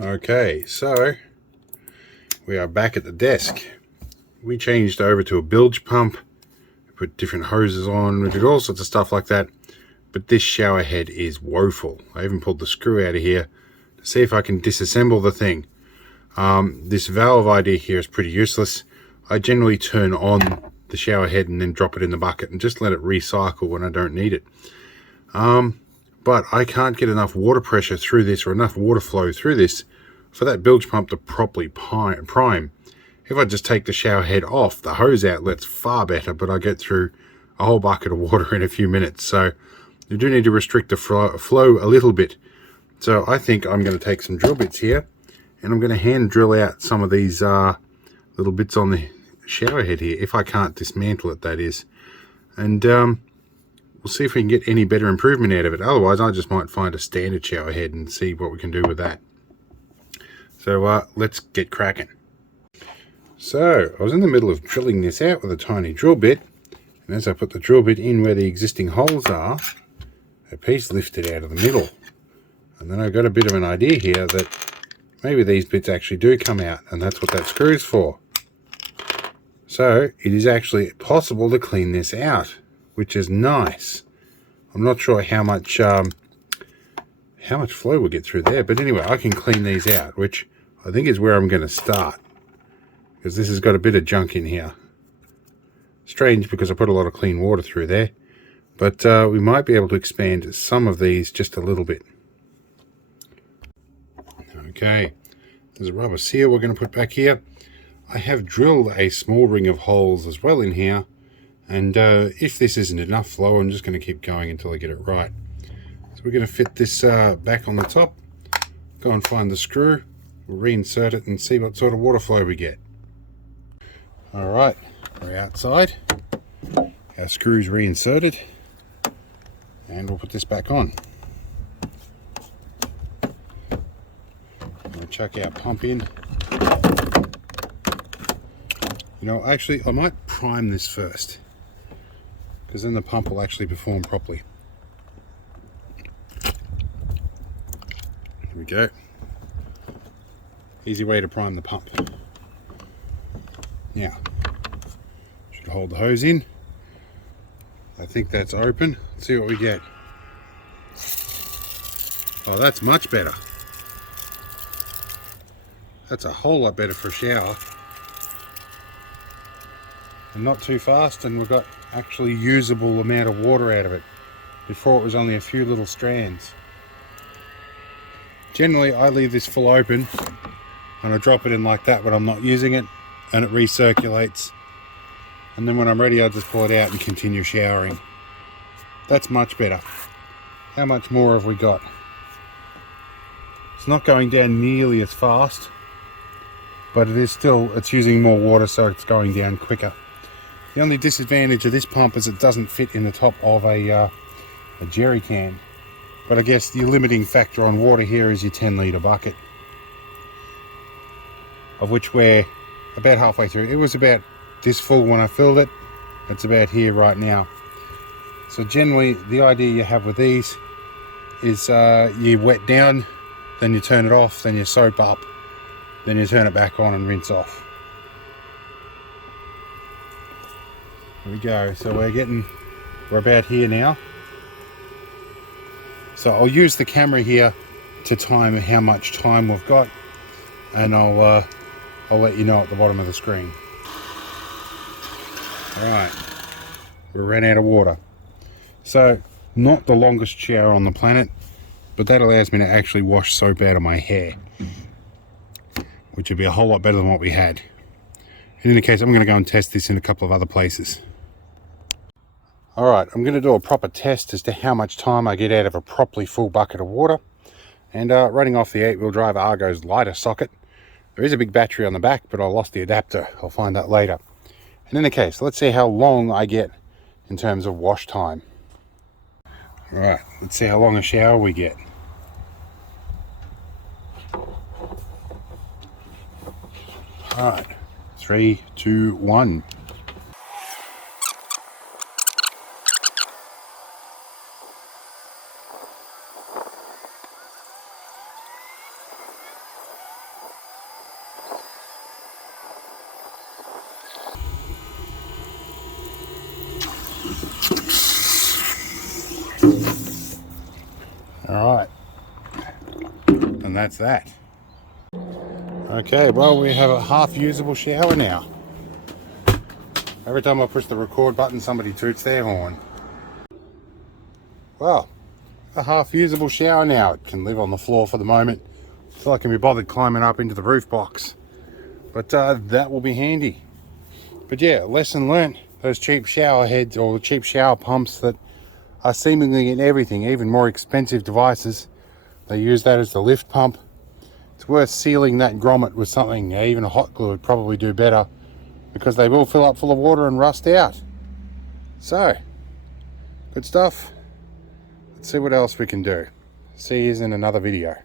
Okay, so we are back at the desk. We changed over to a bilge pump, put different hoses on, we did all sorts of stuff like that, but this shower head is woeful. I even pulled the screw out of here to see if I can disassemble the thing. This valve idea here is pretty useless. I generally turn on the shower head and then drop it in the bucket and just let it recycle when I don't need it. But I can't get enough water pressure through this or enough water flow through this for that bilge pump to properly prime. If I just take the shower head off, the hose outlet's far better, but I get through a whole bucket of water in a few minutes. So you do need to restrict the flow a little bit. So I think I'm going to take some drill bits here and I'm going to hand drill out some of these little bits on the shower head here, if I can't dismantle it, that is. And we'll see if we can get any better improvement out of it. Otherwise, I just might find a standard shower head and see what we can do with that. So let's get cracking. So I was in the middle of drilling this out with a tiny drill bit, and as I put the drill bit in where the existing holes are, a piece lifted out of the middle. And then I got a bit of an idea here that maybe these bits actually do come out, and that's what that screw's for. So it is actually possible to clean this out, which is nice. I'm not sure how much flow we'll get through there, but anyway, I can clean these out, which I think is where I'm going to start, because this has got a bit of junk in here. Strange, because I put a lot of clean water through there, but we might be able to expand some of these just a little bit. Okay, there's a rubber seal we're going to put back here. I have drilled a small ring of holes as well in here, and if this isn't enough flow, I'm just going to keep going until I get it right. So we're going to fit this back on the top, go and find the screw, we'll reinsert it and see what sort of water flow we get. Alright, we're outside, our screw's reinserted, and we'll put this back on. We'll chuck our pump in. You know, actually, I might prime this first, because then the pump will actually perform properly. Here we go. Easy way to prime the pump. Now, should hold the hose in. I think that's open. Let's see what we get. Oh, that's much better. That's a whole lot better for a shower. And not too fast, and we've got actually usable amount of water out of it. Before it was only a few little strands. Generally I leave this full open and I drop it in like that when I'm not using it, and it recirculates, and then when I'm ready I just pull it out and continue showering. That's much better. How much more have we got? It's not going down nearly as fast, but it is still, it's using more water, so it's going down quicker. The only disadvantage of this pump is it doesn't fit in the top of a jerry can. But I guess the limiting factor on water here is your 10-litre bucket, of which we're about halfway through. It was about this full when I filled it. It's about here right now. So generally the idea you have with these is you wet down, then you turn it off, then you soap up, then you turn it back on and rinse off. There we go. So we're about here now. So I'll use the camera here to time how much time we've got, and I'll let you know at the bottom of the screen. Alright, we ran out of water. So, not the longest shower on the planet, but that allows me to actually wash soap out of my hair, which would be a whole lot better than what we had. In any case, I'm going to go and test this in a couple of other places. Alright, I'm going to do a proper test as to how much time I get out of a properly full bucket of water. And running off the 8-wheel drive Argo's lighter socket. There is a big battery on the back, but I lost the adapter. I'll find that later. In any case, let's see how long I get in terms of wash time. Alright, let's see how long a shower we get. Alright, 3, 2, 1. All right, and that's that. Okay, well, we have a half usable shower now. Every time I push the record button, somebody toots their horn. Well, a half usable shower now. It can live on the floor for the moment until I can be bothered climbing up into the roof box. But that will be handy. But yeah, lesson learnt. Those cheap shower heads or the cheap shower pumps that are seemingly in everything, even more expensive devices, they use that as the lift pump. It's worth sealing that grommet with something. Even a hot glue would probably do better, because they will fill up full of water and rust out. So, good stuff. Let's see what else we can do. See you in another video.